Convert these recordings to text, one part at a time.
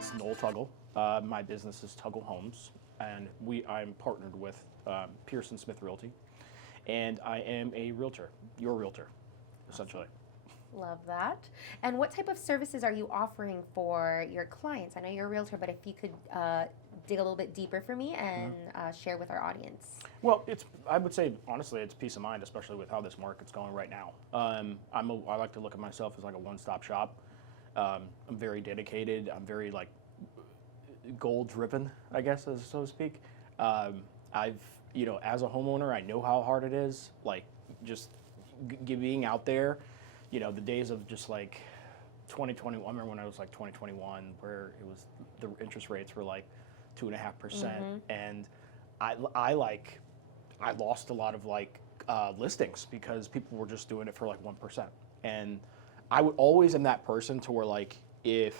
It's Noel Tuggle. My business is Tuggle Homes, and I'm partnered with Pearson Smith Realty, and I am a realtor, your realtor, essentially. Love that. And what type of services are you offering for your clients? I know you're a realtor, but if you could dig a little bit deeper for me and share with our audience. Well, I would say, honestly, it's peace of mind, especially with how this market's going right now. I like to look at myself as like a one-stop shop. I'm very dedicated. I'm very goal-driven, I guess, so to speak. As a homeowner, I know how hard it is. Like, just being out there, the days of just like 2020. I remember when I was like 2021, where the interest rates were like 2.5%, and I lost a lot of listings because people were just doing it for like 1%, and I would always am that person to where like if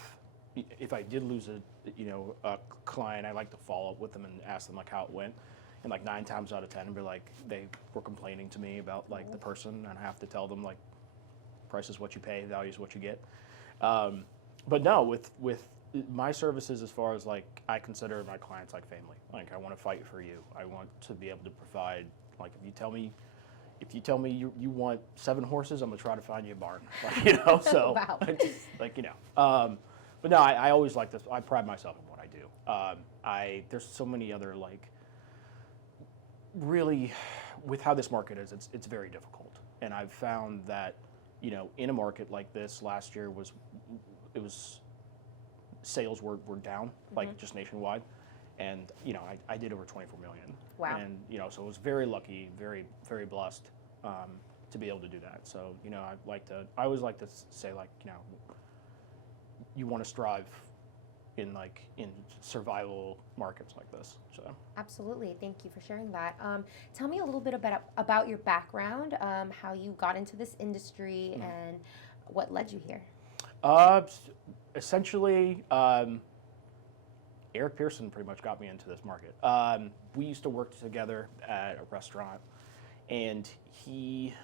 I did lose a client, I like to follow up with them and ask them like how it went, and like 9 times out of 10 be like they were complaining to me about like the person, and I have to tell them like price is what you pay, value is what you get. But no, with my services, as far as like I consider my clients like family. Like I want to fight for you. I want to be able to provide. Like if you tell me you want 7 horses, I'm gonna try to find you a barn. So Wow. But no, I always like this. I pride myself in what I do. There's so many other really, with how this market is, it's very difficult. And I've found that, in a market like this, last year sales were down, like just nationwide. And, I did over 24 million. Wow. And, so I was very lucky, very, very blessed to be able to do that. So, I always like to say you want to strive in survival markets like this. So Absolutely. Thank you for sharing that. Tell me a little bit about your background, how you got into this industry, and what led you here. Essentially, Eric Pearson pretty much got me into this market. We used to work together at a restaurant, and he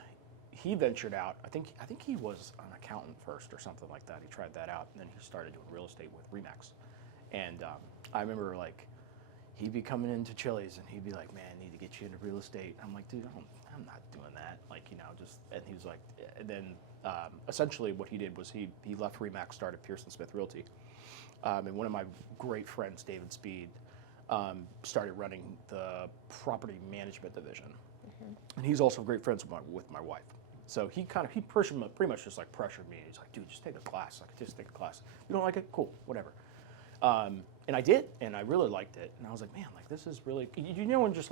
ventured out. I think he was an accountant first or something like that. He tried that out, and then he started doing real estate with Remax. And I remember he'd be coming into Chili's, and he'd be like, "Man, I need to get you into real estate." I'm like, "Dude, I'm not doing that." And he was like, and then essentially what he did was he left Remax, started Pearson Smith Realty. And one of my great friends, David Speed, started running the property management division. And he's also great friends with my wife. So he pretty much just pressured me. He's like, "Dude, just take a class. Just take a class. You don't like it? Cool, whatever." And I did, and I really liked it. And I was like, "Man, this is really," when just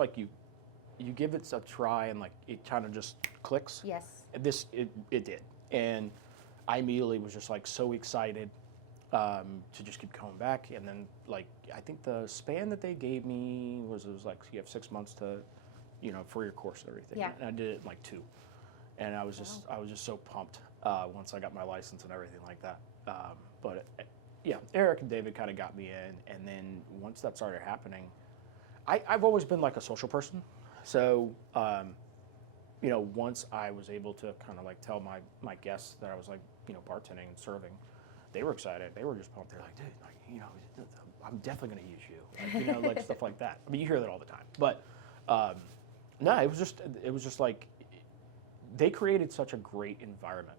you give it a try and it kind of just clicks. Yes. And it did, and I immediately was just so excited to just keep coming back. And then I think the span that they gave me was you have 6 months to, for your course and everything. Yeah. And I did it in 2. And I was just so pumped once I got my license and everything like that. Yeah, Eric and David kind of got me in, and then once that started happening, I've always been a social person. So, once I was able to kind of tell my guests that I was bartending and serving, they were excited. They were just pumped. They're like, "Dude, I'm definitely going to use you," stuff like that. I mean, you hear that all the time. But no, it was just they created such a great environment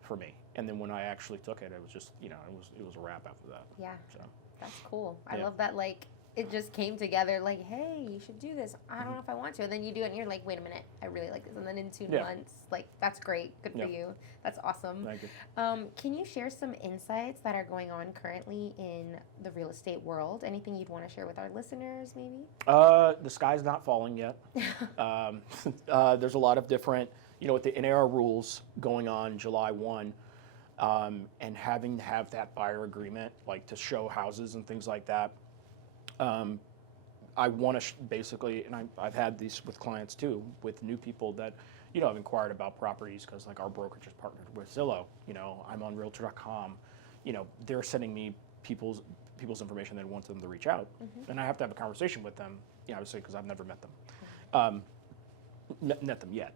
for me. And then when I actually took it, it was just, it was a wrap after that. Yeah. So That's cool. I Yeah. love that it just came together hey, you should do this. I don't know if I want to. And then you do it and you're like, wait a minute, I really like this. And then in 2 Yeah. months, that's great. Good for you. That's awesome. Thank you. Can you share some insights that are going on currently in the real estate world? Anything you'd want to share with our listeners, maybe? The sky's not falling yet. There's a lot of different, with the NAR rules going on July 1, and having to have that buyer agreement, to show houses and things like that. I want to basically, and I've had these with clients too, with new people that, have inquired about properties because our brokerage is partnered with Zillow. I'm on Realtor.com. They're sending me people's information that wants them to reach out, and I have to have a conversation with them. Obviously, because I've never met them, met them yet.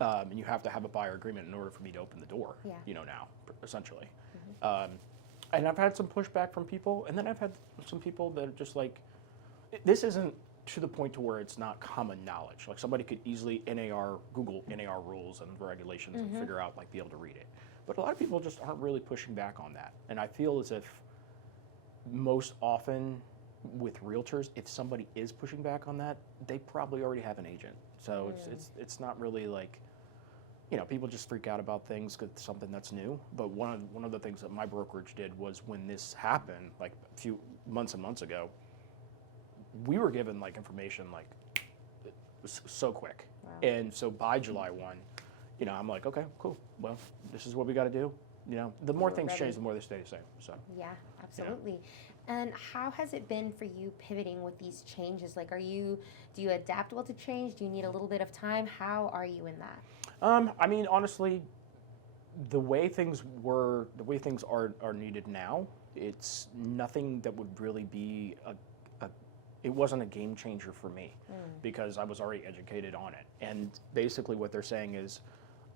And you have to have a buyer agreement in order for me to open the door. Yeah. Now essentially. and I've had some pushback from people, and then I've had some people that are just like, this isn't to the point to where it's not common knowledge. Like somebody could easily Google NAR rules and regulations and figure out, like, be able to read it. But a lot of people just aren't really pushing back on that. And I feel as if most often with realtors, if somebody is pushing back on that, they probably already have an agent. So it's not really like, you know, people just freak out about things because it's something that's new. But one of the things that my brokerage did was when this happened, like a few months and months ago, we were given like information like so quick. Wow. And so by July 1, you know, I'm like, okay, cool. Well, this is what we got to do. You know, the more things change, the more they stay the same. So yeah, absolutely. Yeah. And how has it been for you pivoting with these changes? Like, do you adapt well to change? Do you need a little bit of time? How are you in that? I mean, honestly, the way things are needed now, it's nothing that would really be it wasn't a game changer for me because I was already educated on it. And basically what they're saying is,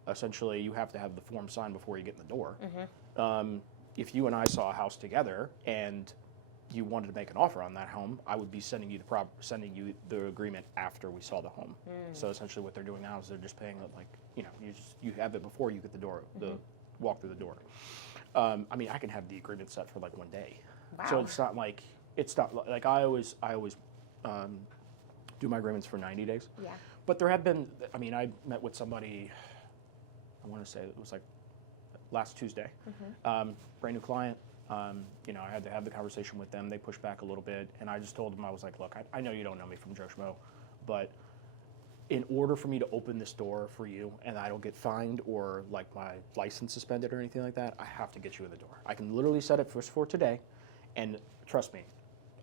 essentially, you have to have the form signed before you get in the door. If you and I saw a house together and you wanted to make an offer on that home, I would be sending you the agreement after we saw the home. So essentially, what they're doing now is they're just paying it, like, you know, you have it before you get the door, the walk through the door. I mean, I can have the agreement set for like 1 day. Wow. So it's not like I always do my agreements for 90 days. Yeah. But there have been, I mean, I met with somebody, I want to say it was like last Tuesday, brand new client. You know, I had to have the conversation with them. They pushed back a little bit, and I just told them, I was like, look, I know you don't know me from Joe Schmo, but in order for me to open this door for you and I don't get fined or like my license suspended or anything like that, I have to get you in the door. I can literally set it for today, and trust me,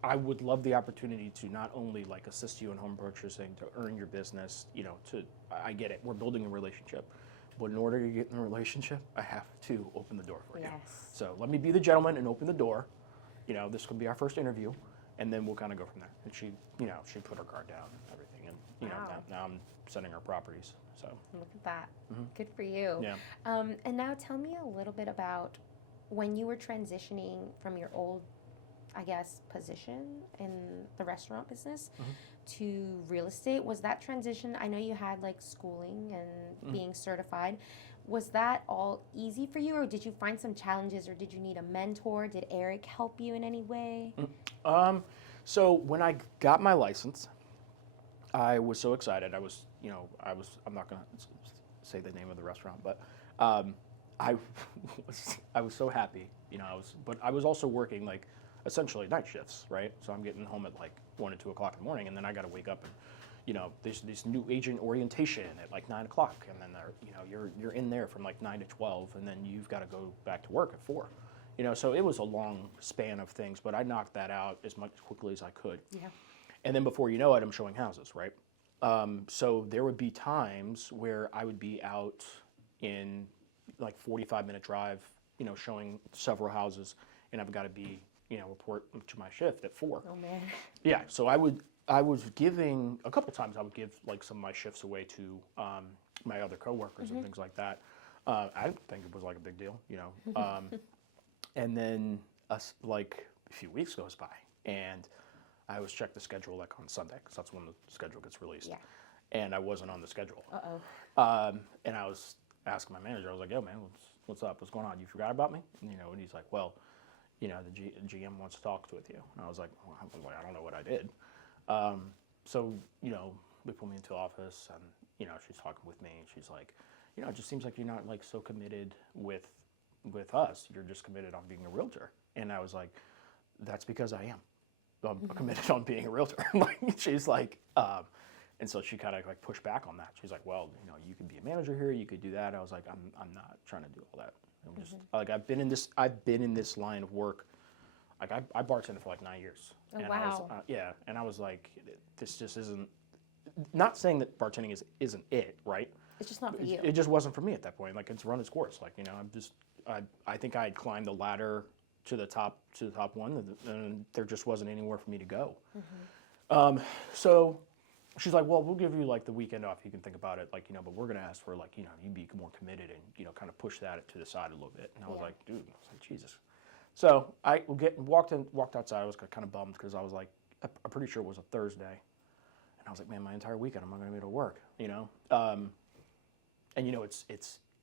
I would love the opportunity to not only like assist you in home purchasing, to earn your business, you know, I get it, we're building a relationship. But in order to get in a relationship, I have to open the door for you. So let me be the gentleman and open the door. You know, this could be our first interview, and then we'll kind of go from there. And she, you know, she put her guard down and everything. And, you know, now I'm sending her properties. So look at that. Good for you. Yeah. And now tell me a little bit about when you were transitioning from your old, I guess, position in the restaurant business to real estate. Was that transition, I know you had like schooling and being certified, was that all easy for you, or did you find some challenges, or did you need a mentor? Did Eric help you in any way? So when I got my license, I was so excited. I'm not going to say the name of the restaurant, but I was so happy, you know, but I was also working like essentially night shifts, right? So I'm getting home at like 1 and 2 o'clock in the morning, and then I got to wake up and, you know, there's this new agent orientation at like 9 o'clock, and then you know, you're in there from like 9 to 12, and then you've got to go back to work at 4. You know, so it was a long span of things, but I knocked that out as quickly as I could. Yeah. And then before you know it, I'm showing houses, right? So there would be times where I would be out in like 45-minute drive, you know, showing several houses, and I've got to be, you know, report to my shift at 4. Oh man. Yeah. So I was giving a couple times. I would give like some of my shifts away to my other coworkers and things like that. I didn't think it was like a big deal, you know. And then like a few weeks goes by, and I always check the schedule like on Sunday, because that's when the schedule gets released. Yeah. And I wasn't on the schedule. And I was asking my manager, I was like, yo, man, what's up? What's going on? You forgot about me? And, you know, and he's like, well, you know, the GM wants to talk with you. And I was like, I don't know what I did. So, you know, they put me into the office, and, you know, she's talking with me, and she's like, you know, it just seems like you're not like so committed with us. You're just committed on being a realtor. And I was like, that's because I am. I'm committed on being a realtor. She's like, and so she kind of like pushed back on that. She's like, well, you know, you could be a manager here, you could do that. I was like, I'm not trying to do all that. I'm just like, I've been in this line of work. Like I bartended for like 9 years. Oh, and wow. And I was like, this just isn't. Not saying that bartending isn't it, right? It's just not for you. It just wasn't for me at that point. Like, it's run its course. Like, you know, I think I had climbed the ladder to the top one, and there just wasn't anywhere for me to go. So she's like, well, we'll give you like the weekend off. You can think about it, like, you know, but we're going to ask for like, you know, you be more committed and, you know, kind of push that to the side a little bit. And I was like, dude, I was like, Jesus, So I walked outside. I was kind of bummed because I was like, I'm pretty sure it was a Thursday, and I was like, man, my entire weekend I'm not going to be able to work, and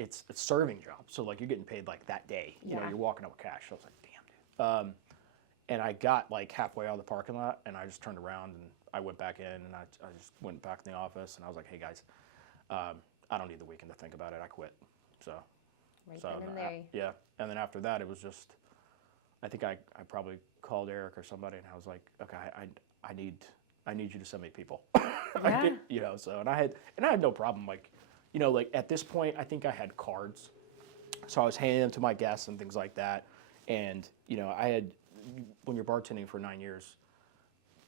it's a serving job, so like you're getting paid like that day, you're walking up with cash. So I was like, damn, dude. And I got like halfway out of the parking lot, and I just turned around and I went back in, and I just went back in the office, and I was like, hey guys, I don't need the weekend to think about it. I quit. So. Right then and there. Yeah, and then after that, it was just, I think I probably called Eric or somebody, and I was like, okay, I need you to send me people. Yeah. So and I had no problem, like at this point, I think I had cards, so I was handing them to my guests and things like that, and I had, when you're bartending for 9 years,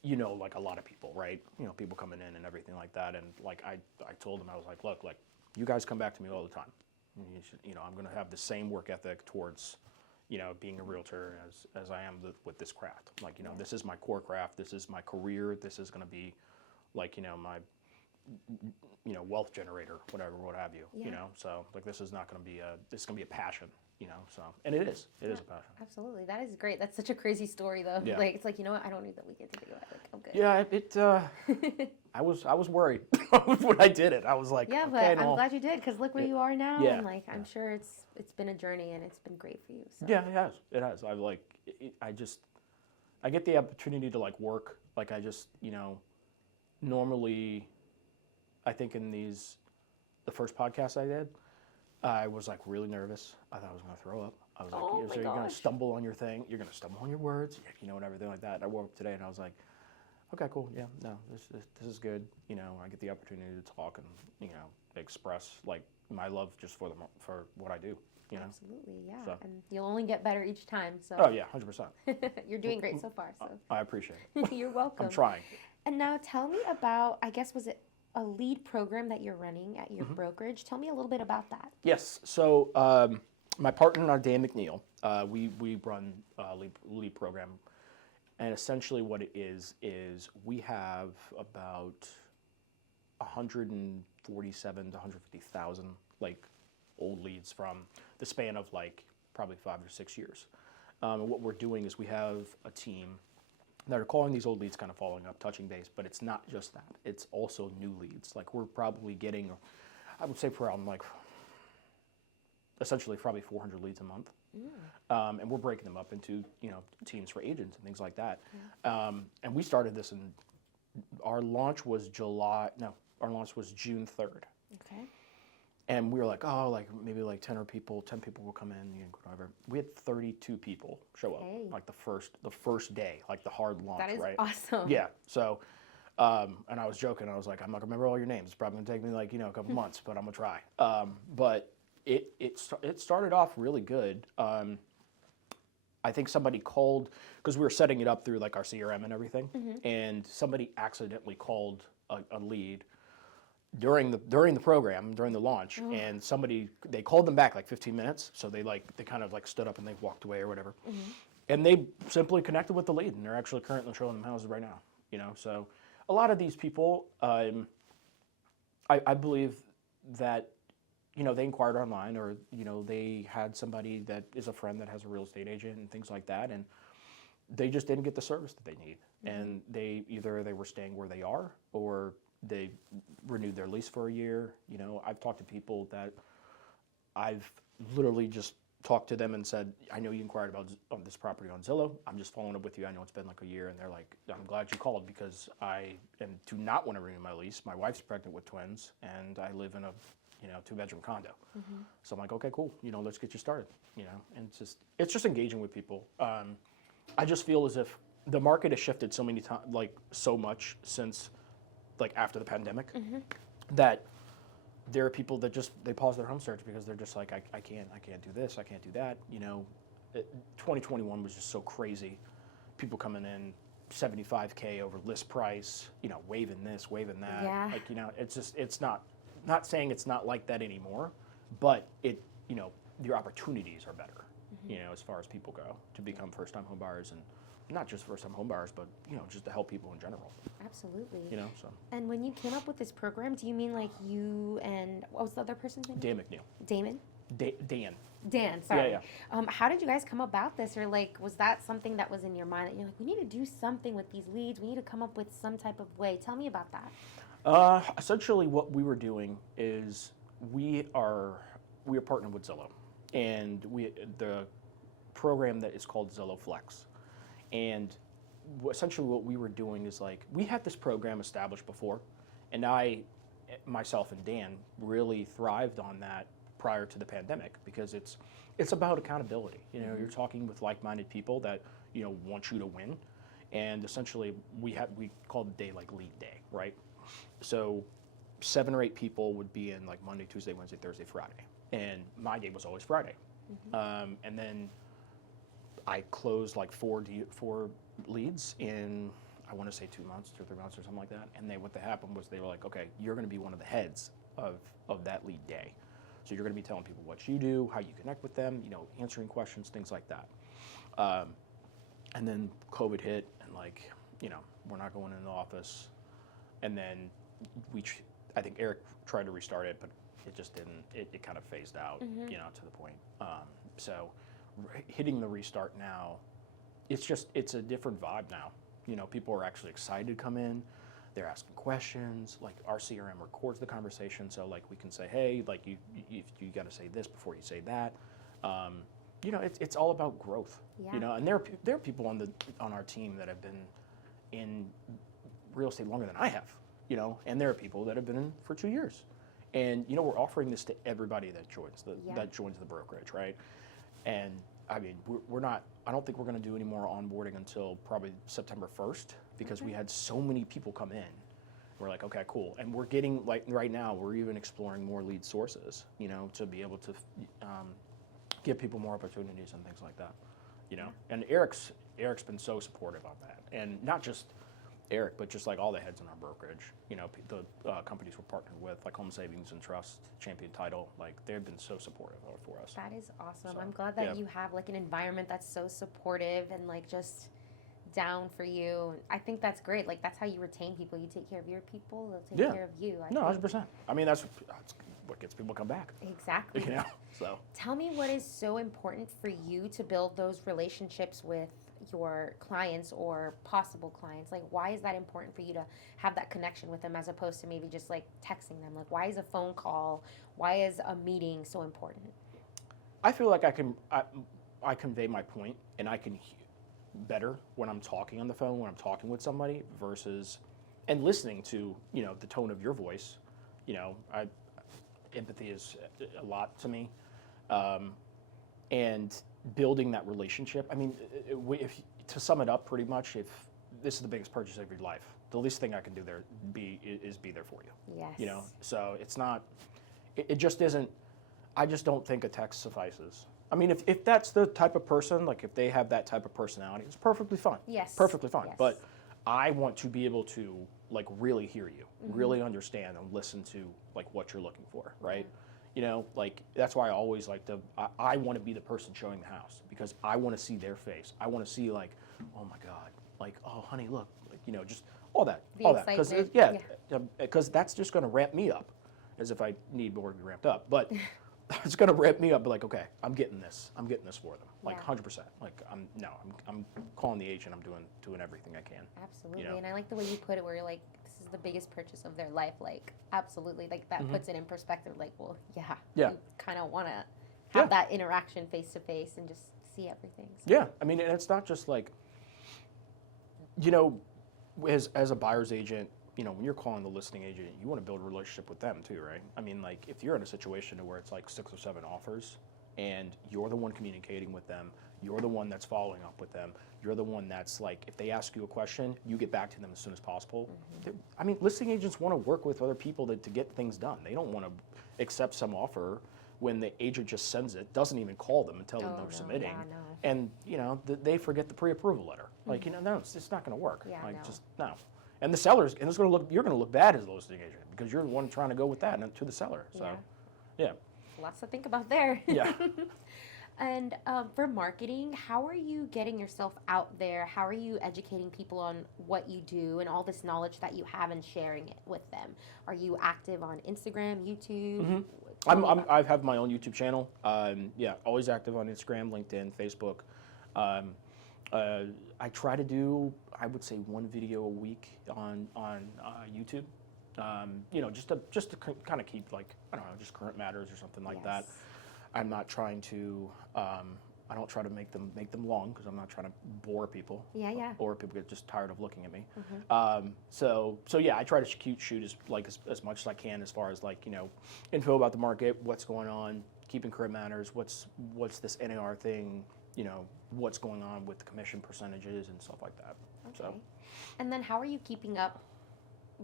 like a lot of people, right? People coming in and everything like that, and like I told them, I was like, look, like you guys come back to me all the time. I'm going to have the same work ethic towards, being a realtor as I am with this craft. Like, this is my core craft. This is my career. This is going to be, like, my, wealth generator, whatever, what have you. So like this is not going to be this is going to be a passion. So and it is a passion. Absolutely, that is great. That's such a crazy story, though. Yeah. Like it's like I don't need the weekend to think about it. Like I'm good. Yeah, I was worried when I did it. I was like, yeah, okay, but I'm glad you did because look where you are now, yeah, and like I'm sure it's been a journey and it's been great for you. So. Yeah, it has. I get the opportunity to like work. Like I just normally, I think in the first podcast I did, I was like really nervous. I thought I was going to throw up. I was like, you're going to stumble on your thing. You're going to stumble on your words, and everything like that. And I woke up today and I was like, okay, cool. Yeah, no, this is good. I get the opportunity to talk and, express like my love just for what I do. Absolutely, yeah. So. And you'll only get better each time. So. Oh yeah, 100%. You're doing great so far. So. I appreciate it. You're welcome. I'm trying. And now tell me about, I guess, was it a lead program that you're running at your brokerage? Tell me a little bit about that. Yes. So my partner, Dan McNeil, we run a lead program, and essentially what it is we have about 147 to 150,000 like old leads from the span of like probably 5 or 6 years. And what we're doing is we have a team that are calling these old leads, kind of following up, touching base, but it's not just that. It's also new leads. Like we're probably getting, I would say around like, essentially probably 400 leads a month. And we're breaking them up into, teams for agents and things like that. And we started this our launch was June 3rd. Okay. And we were like, oh, like maybe like 10 people will come in, whatever. We had 32 people show up, like the first day, like the hard launch, that is right? Awesome. Yeah. So, and I was joking. I was like, I'm not gonna remember all your names. It's probably gonna take me like a couple months, but I'm gonna try. But it started off really good. I think somebody called because we were setting it up through like our CRM and everything, and somebody accidentally called a lead during the program, during the launch, and they called them back like 15 minutes, so they kind of like stood up and they walked away or whatever, and they simply connected with the lead, and they're actually currently showing them houses right now. So a lot of these people, I believe that they inquired online, or they had somebody that is a friend that has a real estate agent and things like that, and they just didn't get the service that they need, and they were staying where they are, or they renewed their lease for a year. I've talked to people that I've literally just talked to them and said, I know you inquired about this property on Zillow. I'm just following up with you. I know it's been like a year. And they're like, I'm glad you called because I do not want to renew my lease. My wife's pregnant with twins, and I live in a 2-bedroom condo. So I'm like, okay, cool. Let's get you started. And it's just engaging with people. I just feel as if the market has shifted so many times, like so much since like after the pandemic, that there are people that they pause their home search because they're just like, I can't do this, I can't do that. 2021 was just so crazy. People coming in $75K over list price, waving this, waving that. Yeah. Like, it's not saying it's not like that anymore, but your opportunities are better, as far as people go to become first-time home buyers, and not just first-time home buyers, but just to help people in general. Absolutely. So. And when you came up with this program, do you mean like you and what was the other person's name? Dan McNeil. Damon. Dan. Dan, sorry. Yeah. How did you guys come about this? Or like, was that something that was in your mind that you're like, we need to do something with these leads. We need to come up with some type of way. Tell me about that. Essentially, what we were doing is we are partnered with Zillow, and the program that is called Zillow Flex, and essentially what we were doing is like we had this program established before, and myself and Dan really thrived on that prior to the pandemic because it's about accountability. You're talking with like-minded people that want you to win, and essentially we call the day like lead day, right? So 7 or 8 people would be in like Monday, Tuesday, Wednesday, Thursday, Friday, and my day was always Friday. And then I closed like 4 leads in, I want to say 2 months, 2 or 3 months or something like that. And what happened was they were like, okay, you're going to be one of the heads of that lead day. So you're going to be telling people what you do, how you connect with them, answering questions, things like that. And then COVID hit, and like, we're not going in the office. And then I think Eric tried to restart it, but it just didn't. It kind of phased out, to the point. So hitting the restart now, it's a different vibe now. People are actually excited to come in. They're asking questions. Like our CRM records the conversation, so like we can say, hey, like you got to say this before you say that. It's all about growth. Yeah. And there are people on our team that have been in real estate longer than I have. And there are people that have been in for 2 years. And we're offering this to everybody that joins the brokerage, right? And I mean, we're not. I don't think we're going to do any more onboarding until probably September 1st because we had so many people come in. We're like, okay, cool, and we're getting like right now we're even exploring more lead sources, to be able to give people more opportunities and things like that, And Eric's been so supportive on that, and not just Eric, but just like all the heads in our brokerage, the companies we're partnered with, like Home Savings and Trust, Champion Title, like they've been so supportive for us. That is awesome. So, I'm glad that you have like an environment that's so supportive and like just down for you. I think that's great. Like that's how you retain people. You take care of your people, they'll take care of you. No, 100%. I mean, that's what gets people to come back. Exactly. So. Tell me what is so important for you to build those relationships with your clients or possible clients. Like why is that important for you to have that connection with them as opposed to maybe just like texting them? Like why is a phone call, why is a meeting so important? I feel like I convey my point and I can better when I'm talking on the phone, when I'm talking with somebody versus and listening to the tone of your voice. Empathy is a lot to me, and building that relationship. I mean, to sum it up pretty much, if this is the biggest purchase of your life, the least thing I can do is be there for you. Yes. So it's not, it just isn't, I just don't think a text suffices. I mean, if that's the type of person, like if they have that type of personality, it's perfectly fine. Yes. Perfectly fine. Yes. But I want to be able to like really hear you, really understand and listen to like what you're looking for, right? Like that's why I always like I want to be the person showing the house because I want to see their face. I want to see like, oh my God, like, oh honey, look, like, just all that, because that's just going to ramp me up, as if I need more to be ramped up, but it's going to ramp me up. But like, okay, I'm getting this for them, like 100%. Like I'm calling the agent. I'm doing everything I can. Absolutely, and I like the way you put it, where you're like, this is the biggest purchase of their life. Like, absolutely, like that puts it in perspective. Like, well, you kind of want to have that interaction face to face and just see everything. So. Yeah, I mean, and it's not just like, as a buyer's agent, when you're calling the listing agent, you want to build a relationship with them too, right? I mean, like if you're in a situation where it's like 6 or 7 offers and you're the one communicating with them, you're the one that's following up with them, you're the one that's like, if they ask you a question, you get back to them as soon as possible. I mean, listing agents want to work with other people to get things done. They don't want to accept some offer when the agent just sends it, doesn't even call them and tell them they're submitting. And, they forget the pre-approval letter. Like, no, it's not going to work. Just no. And the sellers, and you're going to look bad as a listing agent because you're the one trying to go with that and to the seller. So, yeah. Lots to think about there. Yeah. And for marketing, how are you getting yourself out there? How are you educating people on what you do and all this knowledge that you have and sharing it with them? Are you active on Instagram, YouTube? I have my own YouTube channel. Yeah, always active on Instagram, LinkedIn, Facebook. I try to do, I would say, one video a week on YouTube. Just to kind of keep, like, I don't know, just current matters or something like that. I'm not trying to. I don't try to make them long because I'm not trying to bore people. Yeah. Or people get just tired of looking at me. So yeah, I try to shoot as much as I can as far as, like, info about the market, what's going on, keeping current matters, what's this NAR thing, what's going on with the commission percentages and stuff like that. Okay. So. And then how are you keeping up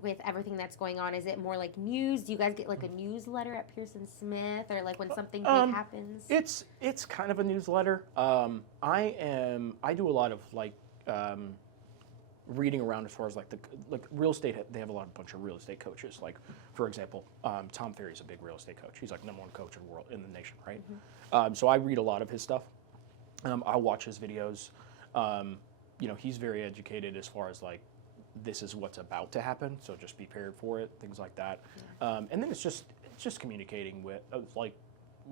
with everything that's going on? Is it more like news? Do you guys get like a newsletter at Pearson Smith, or like when something big happens? It's kind of a newsletter. I do a lot of, like, reading around as far as, like, real estate. They have a bunch of real estate coaches. Like, for example, Tom Ferry's a big real estate coach. He's like #1 coach in the nation, right? So I read a lot of his stuff. I'll watch his videos. He's very educated as far as, like, this is what's about to happen, so just be prepared for it, things like that. And then it's just communicating with, like,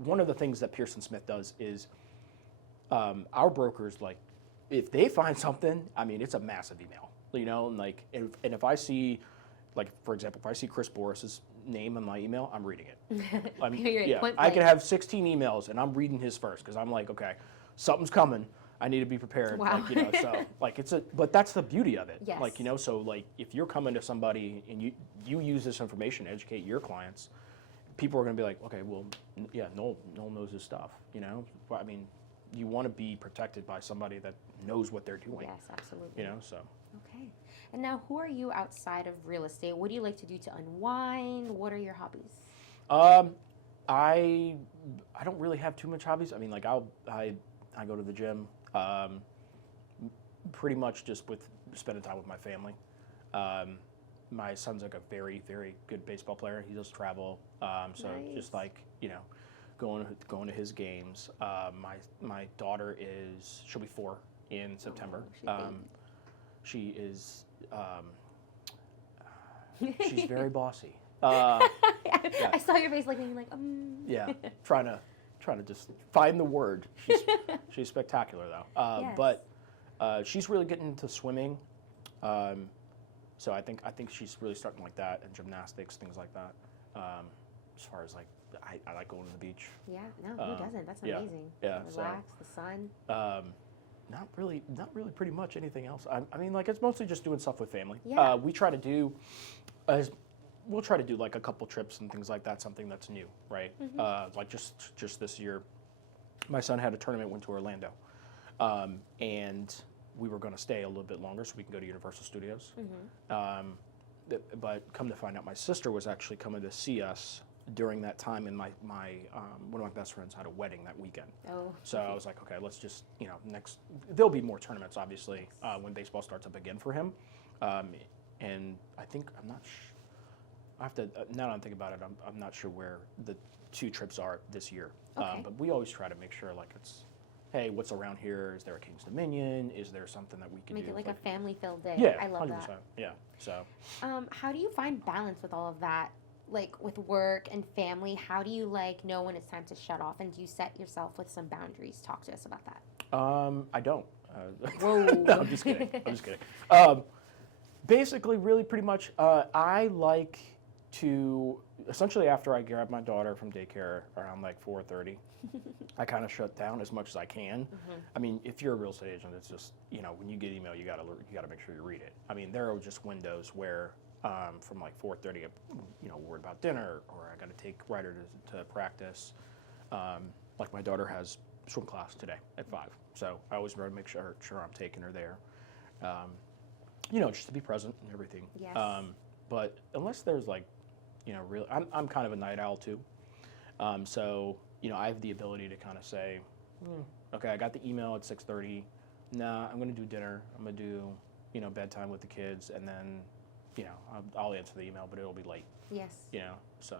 one of the things that Pearson Smith does is our brokers, like, if they find something, I mean, it's a massive email, and, like, and if I see, like, for example, if I see Chris Boris's name in my email, I'm reading it. I could have 16 emails and I'm reading his first because I'm like, okay, something's coming. I need to be prepared. Wow. Like, so, like, but that's the beauty of it. Yes. Like, so, like, if you're coming to somebody and you use this information to educate your clients, people are going to be like, okay, well, yeah, Noel knows his stuff, I mean, you want to be protected by somebody that knows what they're doing. Yes, absolutely. So. Okay. And now, who are you outside of real estate? What do you like to do to unwind? What are your hobbies? I don't really have too much hobbies. I mean, like, I go to the gym. Pretty much just with spending time with my family. My son's like a very, very good baseball player. He does travel, so Nice. just, like, going to his games. My daughter she'll be 4 in September. She is she's very bossy. Yeah. I saw your face, like, being like, Yeah, trying to just find the word. She's spectacular, though. Yes. But she's really getting into swimming. So I think she's really starting like that, and gymnastics, things like that. As far as, like, I like going to the beach. Yeah, no, who doesn't? That's amazing. Yeah. Relax, the sun. Not really. Pretty much anything else. I mean, like, it's mostly just doing stuff with family. Yeah. We'll try to do like a couple trips and things like that. Something that's new, right? Like just this year, my son had a tournament, went to Orlando, and we were going to stay a little bit longer so we can go to Universal Studios. But come to find out, my sister was actually coming to see us during that time, and my one of my best friends had a wedding that weekend. Oh. So I was like, okay, let's just, there'll be more tournaments, obviously, when baseball starts up again for him. And I think, I have to, now that I'm thinking about it, I'm not sure where the 2 trips are this year. Okay. But we always try to make sure, like, it's, hey, what's around here? Is there a King's Dominion? Is there something that we can do? Make it like a family-filled day. Yeah, I love 100%. that. Yeah, so. How do you find balance with all of that? Like, with work and family, how do you, like, know when it's time to shut off? And do you set yourself with some boundaries? Talk to us about that. I don't. Whoa. No, I'm just kidding. Basically, really, pretty much, I like to, essentially, after I grab my daughter from daycare around, like, 4:30, I kind of shut down as much as I can. I mean, if you're a real estate agent, it's just, when you get email, you gotta make sure you read it. I mean, there are just windows where from, like, 4:30, worried about dinner, or I got to take Ryder to practice. Like, my daughter has swim class today at 5, so I always try to make sure I'm taking her there. Just to be present and everything. Yes. But unless there's, like, real, I'm kind of a night owl too. So, I have the ability to kind of say, okay, I got the email at 6:30. Nah, I'm going to do dinner. I'm going to do, bedtime with the kids, and then, I'll answer the email, but it'll be late. Yes. So,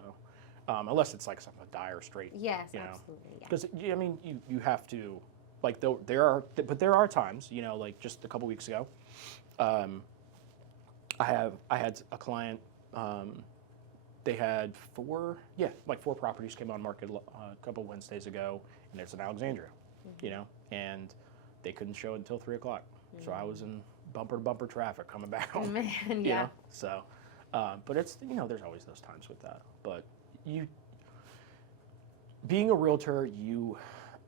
unless it's, like, something dire straight. Yes, absolutely. Yeah. Because, I mean, you have to, like, there are times, like just a couple weeks ago, I had a client they had four properties came on market a couple Wednesdays ago, and it's in Alexandria, and they couldn't show it until 3 o'clock. So I was in bumper to bumper traffic coming back home. Man, yeah. So, but it's, there's always those times with that. But being a realtor, you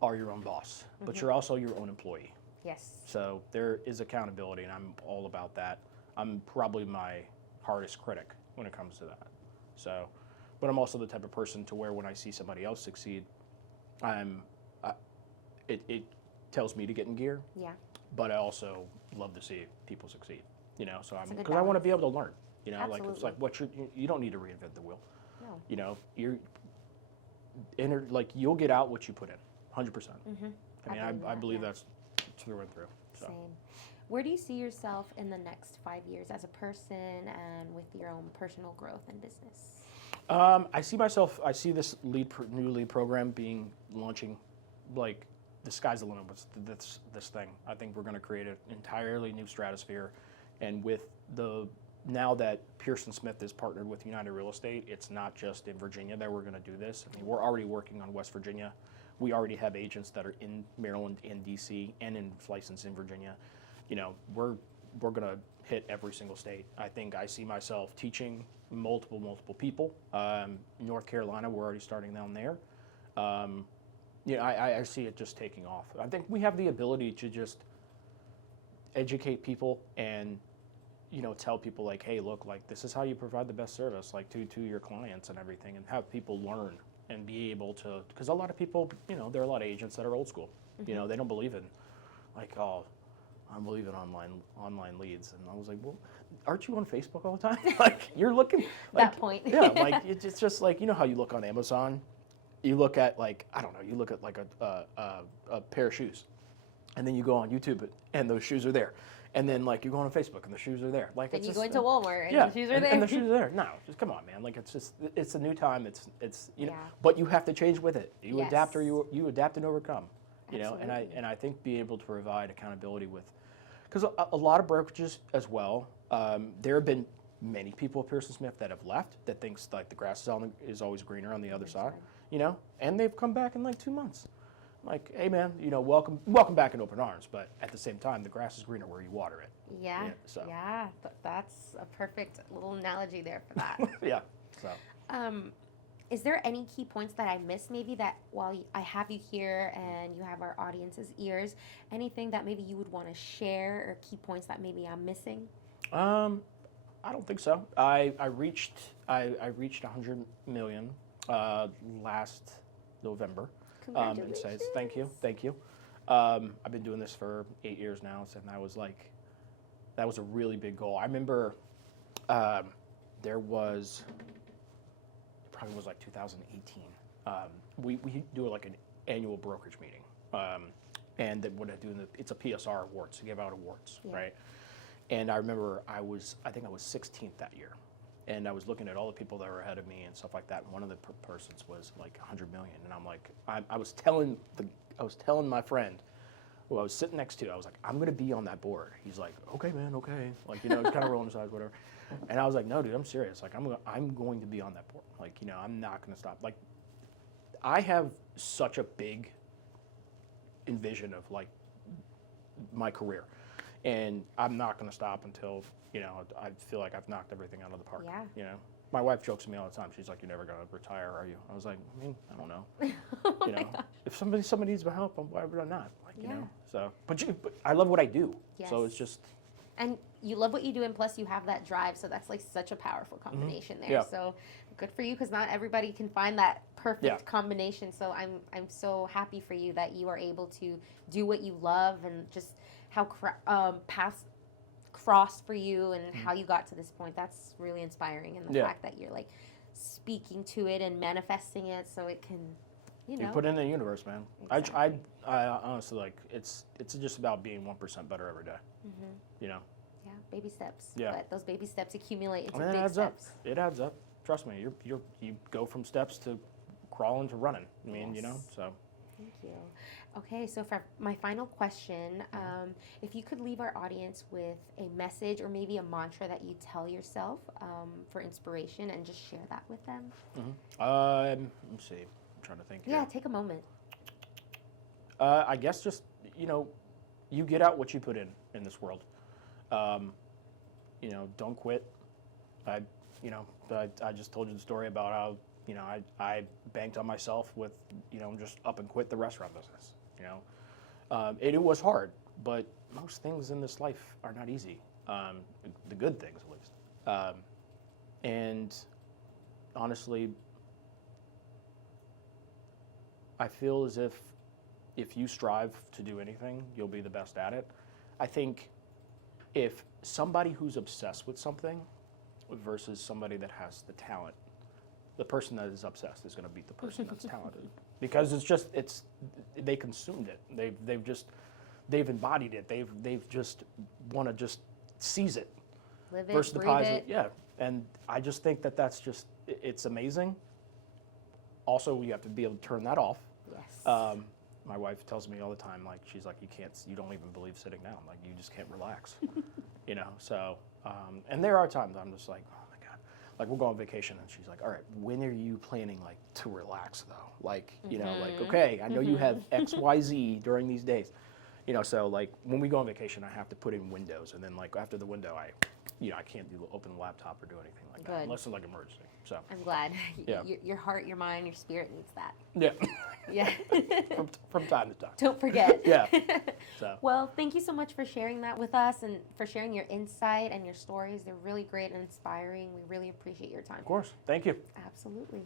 are your own boss, but you're also your own employee. Yes. So there is accountability, and I'm all about that. I'm probably my hardest critic when it comes to that. So, but I'm also the type of person to where when I see somebody else succeed, it tells me to get in gear. Yeah. But I also love to see people succeed. So because I want to be able to learn. Absolutely. Like it's like you don't need to reinvent the wheel. No. You'll get out what you put in, 100%. Mm-hmm. I believe that's through and through. So. Same. Where do you see yourself in the next 5 years as a person and with your own personal growth and business? I see this new lead program launching, like the sky's the limit with this thing. I think we're going to create an entirely new stratosphere, and with now that Pearson Smith is partnered with United Real Estate, it's not just in Virginia that we're going to do this. We're already working on West Virginia. We already have agents that are in Maryland and DC and licensed in Virginia. We're going to hit every single state. I think I see myself teaching multiple people. North Carolina, we're already starting down there. I see it just taking off. I think we have the ability to just educate people and tell people like, hey, look, like this is how you provide the best service, like to your clients and everything, and have people learn and be able to, because a lot of people, there are a lot of agents that are old school. They don't believe in I believe in online leads, and I was like, well, aren't you on Facebook all the time? Like you're looking like, that point. Yeah, like it's just like how you look on Amazon, you look at you look at like a pair of shoes, and then you go on YouTube and those shoes are there. And then, like, you go on Facebook and the shoes are there. Like, then it's you just, go into Walmart and the shoes are there. And the shoes are there. No, just come on, man. Like, it's a new time. It's but you have to change with it. You adapt or you adapt and overcome. Absolutely. And I think be able to provide accountability with, because a lot of brokerages as well. There have been many people at Pearson Smith that have left that thinks like the grass is always greener on the other side. And they've come back in like 2 months. Like, hey man, welcome back in open arms, but at the same time, the grass is greener where you water it. Yeah. That's a perfect little analogy there for that. Yeah. So. Is there any key points that I missed? Maybe that while I have you here and you have our audience's ears, anything that maybe you would want to share or key points that maybe I'm missing? I don't think so. I reached 100 million last November. Congratulations. Thank you. I've been doing this for 8 years now, and that was a really big goal. I remember it probably was like 2018. We do like an annual brokerage meeting, and then what I do it's a PSR awards to give out awards, right? And I remember I think I was 16th that year. And I was looking at all the people that were ahead of me and stuff like that. And one of the persons was like 100 million. And I'm like, I was telling my friend who I was sitting next to, I was like, I'm going to be on that board. He's like, okay, man, okay. Like, kind of rolling his eyes, whatever. And I was like, no, dude, I'm serious. Like, I'm going to be on that board. Like, I'm not going to stop. Like, I have such a big envision of like my career. And I'm not going to stop until, I feel like I've knocked everything out of the park. Yeah. My wife jokes with me all the time. She's like, "You're never going to retire, are you?" I was like, I don't know. If somebody needs my help, why would I not? Like, So, but I love what I do. Yes. So it's just. And you love what you do, and plus you have that drive. So that's like such a powerful combination there. Yeah. So good for you, because not everybody can find that perfect combination. So I'm so happy for you that you are able to do what you love, and just how paths cross for you and how you got to this point. That's really inspiring, and the fact that you're like speaking to it and manifesting it so it can, You put it in the universe, man. Exactly. I honestly, like, it's just about being 1% better every day. Yeah, baby steps. Yeah. But those baby steps accumulate into And it big adds steps. up. It adds up. Trust me, you go from steps to crawling to running. I mean, Yes. so. Thank you. Okay, so for my final question, if you could leave our audience with a message or maybe a mantra that you tell yourself for inspiration and just share that with them. Let's see. I'm trying to think here. Yeah, take a moment. I guess just, you get out what you put in this world. Don't quit. I just told you the story about how, I banked on myself with, just up and quit the restaurant business, it was hard, but most things in this life are not easy. The good things, at least. And honestly, I feel as if you strive to do anything, you'll be the best at it. I think if somebody who's obsessed with something versus somebody that has the talent, the person that is obsessed is going to beat the person that's talented, because they consumed it. They've embodied it. They've just want to just seize it. Live it, Versus the breathe positive, it. yeah. And I just think that's just it's amazing. Also, you have to be able to turn that off. Yes. My wife tells me all the time, like, she's like, you don't even believe sitting down. Like, you just can't relax, So, and there are times I'm just like, oh my God, like we'll go on vacation and she's like, all right, when are you planning like to relax though? Like, like, okay, I know you have X, Y, Z during these days, so like when we go on vacation, I have to put in windows, and then like after the window, I can't open the laptop or do anything like that unless it's like emergency. So I'm glad. Yeah. Your heart, your mind, your spirit needs that. Yeah. Yeah. from time to time. Don't forget. Yeah. So. Well, thank you so much for sharing that with us and for sharing your insight and your stories. They're really great and inspiring. We really appreciate your time. Of course. Thank you. Absolutely.